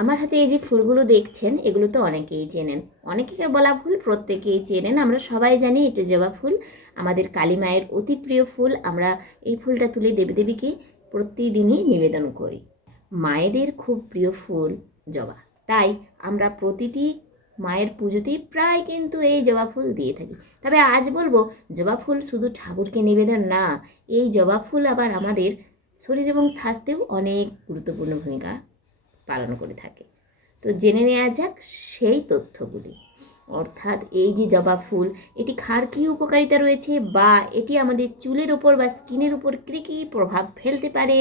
আমার হাতে এই যে ফুলগুলো দেখছেন, এগুলো তো অনেকেই চেনেন। অনেকে বলা ফুল প্রত্যেকেই চেনেন। আমরা সবাই জানি এটা জবা ফুল। আমাদের কালী মায়ের অতি প্রিয় ফুল। আমরা এই ফুলটা তুলে দেবীদেবীকে প্রতিদিনই নিবেদন করি। মায়েদের খুব প্রিয় ফুল জবা। তাই আমরা প্রতিটি মায়ের পুজোতেই প্রায় কিন্তু এই জবা ফুল দিয়ে থাকি। তবে আজ বলব, জবা ফুল শুধু ঠাকুরকে নিবেদন না, এই জবা ফুল আবার আমাদের শরীর এবং স্বাস্থ্যেও অনেক গুরুত্বপূর্ণ ভূমিকা পালন করে থাকে। তো জেনে নেওয়া যাক সেই তথ্যগুলি। অর্থাৎ এই যে জবা ফুল, এটি খার কী উপকারিতা রয়েছে বা এটি আমাদের চুলের উপর বা স্কিনের উপর কী কী প্রভাব ফেলতে পারে,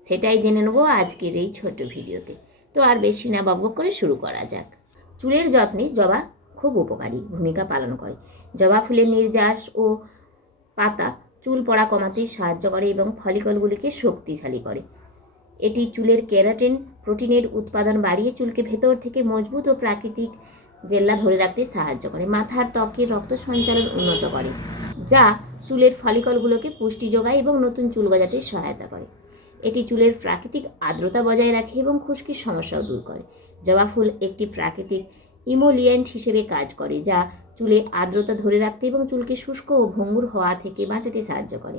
সেটাই জেনে নেব আজকের এই ছোট ভিডিওতে। তো আর বেশি না বকবক করে শুরু করা যাক। চুলের যত্নে জবা খুব উপকারী ভূমিকা পালন করে। জবা ফুলের নির্যাস ও পাতা চুল পড়া কমাতে সাহায্য করে এবং ফলিকলগুলিকে শক্তিশালী করে। এটি চুলের কেরাটিন, প্রোটিনের উৎপাদন বাড়িয়ে চুলকে ভেতর থেকে মজবুত ও প্রাকৃতিক জেল্লা ধরে রাখতে সাহায্য করে। মাথার ত্বকের রক্ত সঞ্চালন উন্নত করে, যা চুলের ফলিকলগুলোকে পুষ্টি যোগায় এবং নতুন চুল গজাতে সহায়তা করে। এটি চুলের প্রাকৃতিক আর্দ্রতা বজায় রাখে এবং খুশকির সমস্যাও দূর করে। জবা ফুল একটি প্রাকৃতিক ইমোলিয়েন্ট হিসেবে কাজ করে, যা চুলে আর্দ্রতা ধরে রাখতে এবং চুলকে শুষ্ক ও ভঙ্গুর হওয়া থেকে বাঁচাতে সাহায্য করে।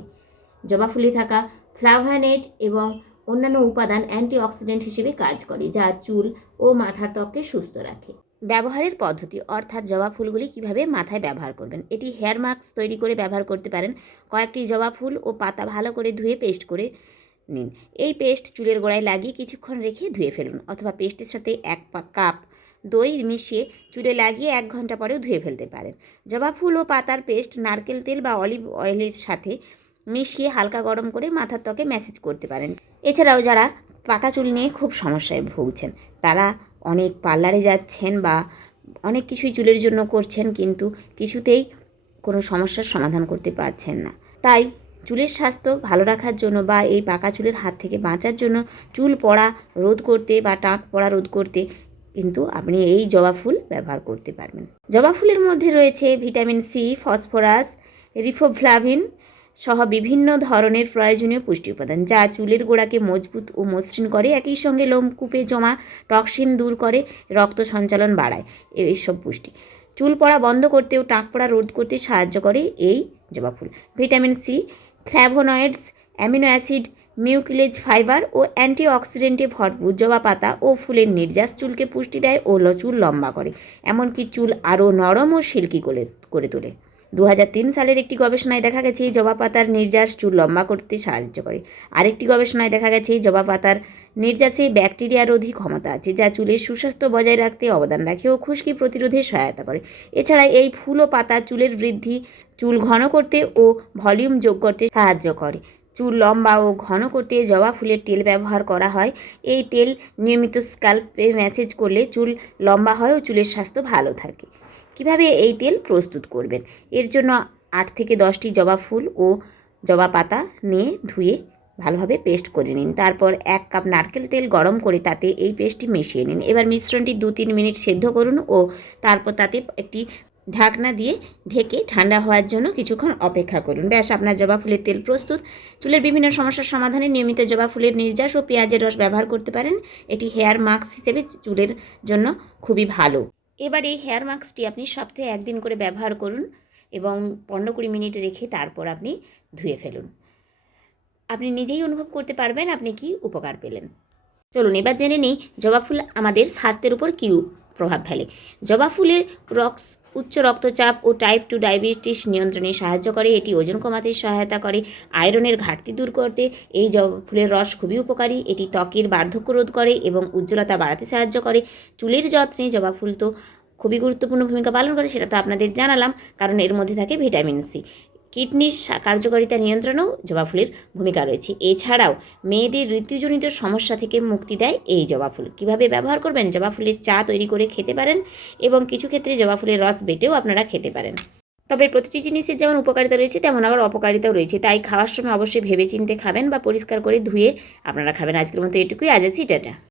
জবা ফুলে থাকা ফ্লাভানেট এবং অন্যান্য উপাদান অ্যান্টিঅক্সিডেন্ট হিসেবে কাজ করে, যা চুল ও মাথার ত্বককে সুস্থ রাখে। ব্যবহারের পদ্ধতি, অর্থাৎ জবা ফুলগুলি কীভাবে মাথায় ব্যবহার করবেন? এটি হেয়ার মাস্ক তৈরি করে ব্যবহার করতে পারেন। কয়েকটি জবা ফুল ও পাতা ভালো করে ধুয়ে পেস্ট করে নিন। এই পেস্ট চুলের গোড়ায় লাগিয়ে কিছুক্ষণ রেখে ধুয়ে ফেলুন, অথবা পেস্টের সাথে এক কাপ দই মিশিয়ে চুলে লাগিয়ে এক ঘণ্টা পরেও ধুয়ে ফেলতে পারেন। জবা ফুল ও পাতার পেস্ট নারকেল তেল বা অলিভ অয়েলের সাথে মিশিয়ে হালকা গরম করে মাথার ত্বকে ম্যাসেজ করতে পারেন। এছাড়াও যারা পাকা চুল নিয়ে খুব সমস্যায় ভুগছেন, তারা অনেক পার্লারে যাচ্ছেন বা অনেক কিছুই চুলের জন্য করছেন কিন্তু কিছুতেই কোনো সমস্যার সমাধান করতে পারছেন না। তাই চুলের স্বাস্থ্য ভালো রাখার জন্য বা এই পাকা চুলের হাত থেকে বাঁচার জন্য চুল পড়া রোধ করতে বা টাক পড়া রোধ করতে কিন্তু আপনি এই জবা ফুল ব্যবহার করতে পারবেন। জবা ফুলের মধ্যে রয়েছে ভিটামিন সি, ফসফরাস, রিফোফ্লাভিন সহ বিভিন্ন ধরনের প্রয়োজনীয় পুষ্টি উপাদান, যা চুলের গোড়াকে মজবুত ও মসৃণ করে, একই সঙ্গে লোমকূপে জমা টক্সিন দূর করে রক্ত সঞ্চালন বাড়ায়। এইসব পুষ্টি চুল পড়া বন্ধ করতে ও টাক পড়া রোধ করতে সাহায্য করে এই জবা ফুল। Vitamin C flavonoids amino acid, mucilage fibre ও অ্যান্টিঅক্সিডেন্টে ভরপুর জবা পাতা ও ফুলের নির্যাস চুলকে পুষ্টি দেয় ও চুল লম্বা করে। এমনকি চুল আরও নরম ও সিল্কি করে তোলে। দু হাজার তিন সালের একটি গবেষণায় দেখা গেছে এই জবা পাতার নির্যাস চুল লম্বা করতে সাহায্য করে। আরেকটি গবেষণায় দেখা গেছে এই জবা পাতার নির্যাসে ব্যাকটেরিয়া রোধী ক্ষমতা আছে, যা চুলের সুস্বাস্থ্য বজায় রাখতে অবদান রাখে ও খুশকি প্রতিরোধে সহায়তা করে। এছাড়া এই ফুল ও পাতা চুলের বৃদ্ধি, চুল ঘন করতে ও ভলিউম যোগ করতে সাহায্য করে। চুল লম্বা ও ঘন করতে জবা ফুলের তেল ব্যবহার করা হয়। এই তেল নিয়মিত স্কাল্পে ম্যাসেজ করলে চুল লম্বা হয় ও চুলের স্বাস্থ্য ভালো থাকে। কীভাবে এই তেল প্রস্তুত করবেন? এর জন্য আট থেকে দশটি জবা ফুল ও জবা পাতা নিয়ে ধুয়ে ভালোভাবে পেস্ট করে নিন। তারপর এক কাপ নারকেল তেল গরম করে তাতে এই পেস্টটি মিশিয়ে নিন। এবার মিশ্রণটি দু তিন মিনিট সেদ্ধ করুন ও তারপর তাতে একটি ঢাকনা দিয়ে ঢেকে ঠান্ডা হওয়ার জন্য কিছুক্ষণ অপেক্ষা করুন। ব্যাস, আপনার জবা ফুলের তেল প্রস্তুত। চুলের বিভিন্ন সমস্যার সমাধানে নিয়মিত জবা ফুলের নির্যাস ও পেঁয়াজের রস ব্যবহার করতে পারেন। এটি হেয়ার মাস্ক হিসেবে চুলের জন্য খুবই ভালো। এবার এই হেয়ার মাস্কটি আপনি সপ্তাহে একদিন করে ব্যবহার করুন এবং পনেরো কুড়ি মিনিট রেখে তারপর আপনি ধুয়ে ফেলুন। আপনি নিজেই অনুভব করতে পারবেন আপনি কি উপকার পেলেন। চলুন এবার জেনে নিই জবা ফুল আমাদের স্বাস্থ্যের উপর কী প্রভাব ফেলে। জবা ফুলের রক্স, উচ্চ রক্তচাপ ও টাইপ টু ডায়াবেটিস নিয়ন্ত্রণে সাহায্য করে। এটি ওজন কমাতে সহায়তা করে। আয়রনের ঘাটতি দূর করতে এই জবা ফুলের রস খুবই উপকারী। এটি ত্বকের বার্ধক্য রোধ করে এবং উজ্জ্বলতা বাড়াতে সাহায্য করে। চুলের যত্নে জবা ফুল তো খুবই গুরুত্বপূর্ণ ভূমিকা পালন করে, সেটা তো আপনাদের জানালাম, কারণ এর মধ্যে থাকে ভিটামিন সি। কিডনির কার্যকারিতা নিয়ন্ত্রণেও জবা ফুলের ভূমিকা রয়েছে। এছাড়াও মেয়েদের ঋতুজনিত সমস্যা থেকে মুক্তি দেয় এই জবা ফুল কীভাবে ব্যবহার করবেন? জবা ফুলের চা তৈরি করে খেতে পারেন এবং কিছু ক্ষেত্রে জবা ফুলের রস বেটেও আপনারা খেতে পারেন। তবে প্রতিটি জিনিসের যেমন উপকারিতা রয়েছে, তেমন আবার অপকারিতাও রয়েছে। তাই খাওয়ার সময় অবশ্যই ভেবেচিন্তে খাবেন বা পরিষ্কার করে ধুয়ে আপনারা খাবেন। আজকের মতো এটুকুই। আজ আসি টাটা।